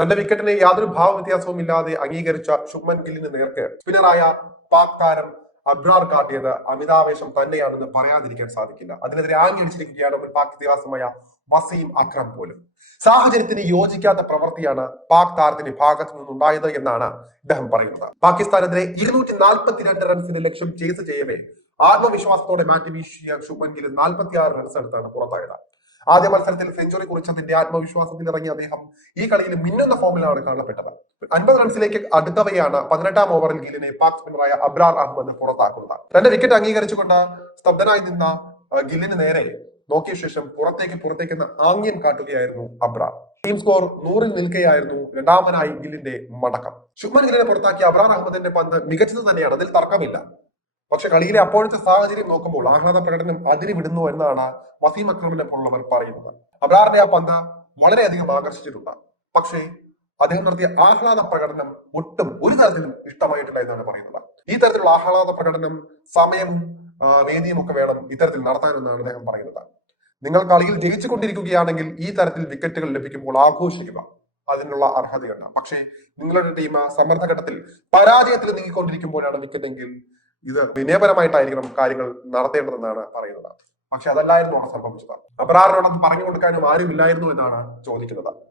തന്റെ വിക്കറ്റിനെ യാതൊരു ഭാവ വ്യത്യാസവും ഇല്ലാതെ അംഗീകരിച്ച ശുഭ്മൻ ഗില്ലിന് നേർക്ക് സ്പിന്നറായ പാക് താരം അബ്രാർ കാട്ടിയത് അമിതാവേശം തന്നെയാണെന്ന് പറയാതിരിക്കാൻ സാധിക്കില്ല. അതിനെതിരെ ആംഗീകരിച്ചിരിക്കുകയാണ് ഒരു പാക് ഇതിഹാസമായ വസീം അക്രം പോലും. സാഹചര്യത്തിന് യോജിക്കാത്ത പ്രവൃത്തിയാണ് പാക് താരത്തിന്റെ ഭാഗത്തു നിന്നുണ്ടായത് എന്നാണ് ഇദ്ദേഹം പറയുന്നത്. പാകിസ്ഥാനെതിരെ ഇരുന്നൂറ്റി നാൽപ്പത്തിരണ്ട് റൺസിന്റെ ലക്ഷ്യം ചേസ് ചെയ്യവേ ആത്മവിശ്വാസത്തോടെ മാറ്റി വീശിയ ശുഭൻ ഗിൽ നാൽപ്പത്തി ആറ് റൺസ് എടുത്താണ് പുറത്തായത്. ആദ്യ മത്സരത്തിൽ സെഞ്ചുറി കുറിച്ചതിന്റെ ആത്മവിശ്വാസത്തിൽ ഇറങ്ങിയ അദ്ദേഹം ഈ കളിയിൽ മിന്നുന്ന ഫോമിലാണ് കാണപ്പെട്ടത്. അൻപത് റൺസിലേക്ക് അടുത്തവയാണ് പതിനെട്ടാം ഓവറിൽ ഗില്ലിനെ പാക് സ്പിന്നറായ അബ്രാർ അഹമ്മദ് പുറത്താക്കുന്നത്. തന്റെ വിക്കറ്റ് അംഗീകരിച്ചുകൊണ്ട് സ്തബ്ധനായി നിന്ന ഗില്ലിന് നേരെ നോക്കിയ ശേഷം പുറത്തേക്ക് പുറത്തേക്കെന്ന് ആംഗ്യം കാട്ടുകയായിരുന്നു അബ്രാർ. ടീം സ്കോർ നൂറിൽ നിൽക്കുകയായിരുന്നു രണ്ടാമനായി ഗില്ലിന്റെ മടക്കം. ശുഭ്മൻ ഗില്ലിനെ പുറത്താക്കിയ അബ്രാർ അഹമ്മദിന്റെ പന്ത് മികച്ചത് തന്നെയാണ് അതിൽ തർക്കമില്ല. പക്ഷെ കളിയിലെ അപ്പോഴത്തെ സാഹചര്യം നോക്കുമ്പോൾ ആഹ്ലാദ പ്രകടനം അതിരി വിടുന്നു എന്നാണ് വസീം അക്രമിനെ പോലുള്ളവർ പറയുന്നത്. അബ്രാറിന്റെ ആ പന്ത് വളരെയധികം ആകർഷിച്ചിട്ടുണ്ട്. പക്ഷേ അദ്ദേഹം നടത്തിയ ആഹ്ലാദ പ്രകടനം ഒട്ടും ഒരു തരത്തിലും ഇഷ്ടമായിട്ടില്ല എന്നാണ് പറയുന്നത്. ഈ തരത്തിലുള്ള ആഹ്ലാദ പ്രകടനം സമയവും വേദിയും ഒക്കെ വേണം ഇത്തരത്തിൽ നടത്താനെന്നാണ് അദ്ദേഹം പറയുന്നത്. നിങ്ങൾ കളിയിൽ ജയിച്ചുകൊണ്ടിരിക്കുകയാണെങ്കിൽ ഈ തരത്തിൽ വിക്കറ്റുകൾ ലഭിക്കുമ്പോൾ ആഘോഷിക്കുക. അതിനുള്ള അർഹതയുണ്ട്. പക്ഷേ നിങ്ങളുടെ ടീം സമ്മർദ്ദഘട്ടത്തിൽ പരാജയത്തിൽ നീങ്ങിക്കൊണ്ടിരിക്കുമ്പോഴാണ് വിക്കറ്റെങ്കിൽ ഇത് വിനയപരമായിട്ടായിരിക്കണം കാര്യങ്ങൾ നടത്തേണ്ടതെന്നാണ് പറയുന്നത്. പക്ഷെ അതല്ലായിരുന്നു അവിടെ സംഭവിച്ചത്. അപരാറിനോടൊന്നും പറഞ്ഞു കൊടുക്കാനും ആരുമില്ലായിരുന്നു എന്നാണ് ചോദിക്കുന്നത്.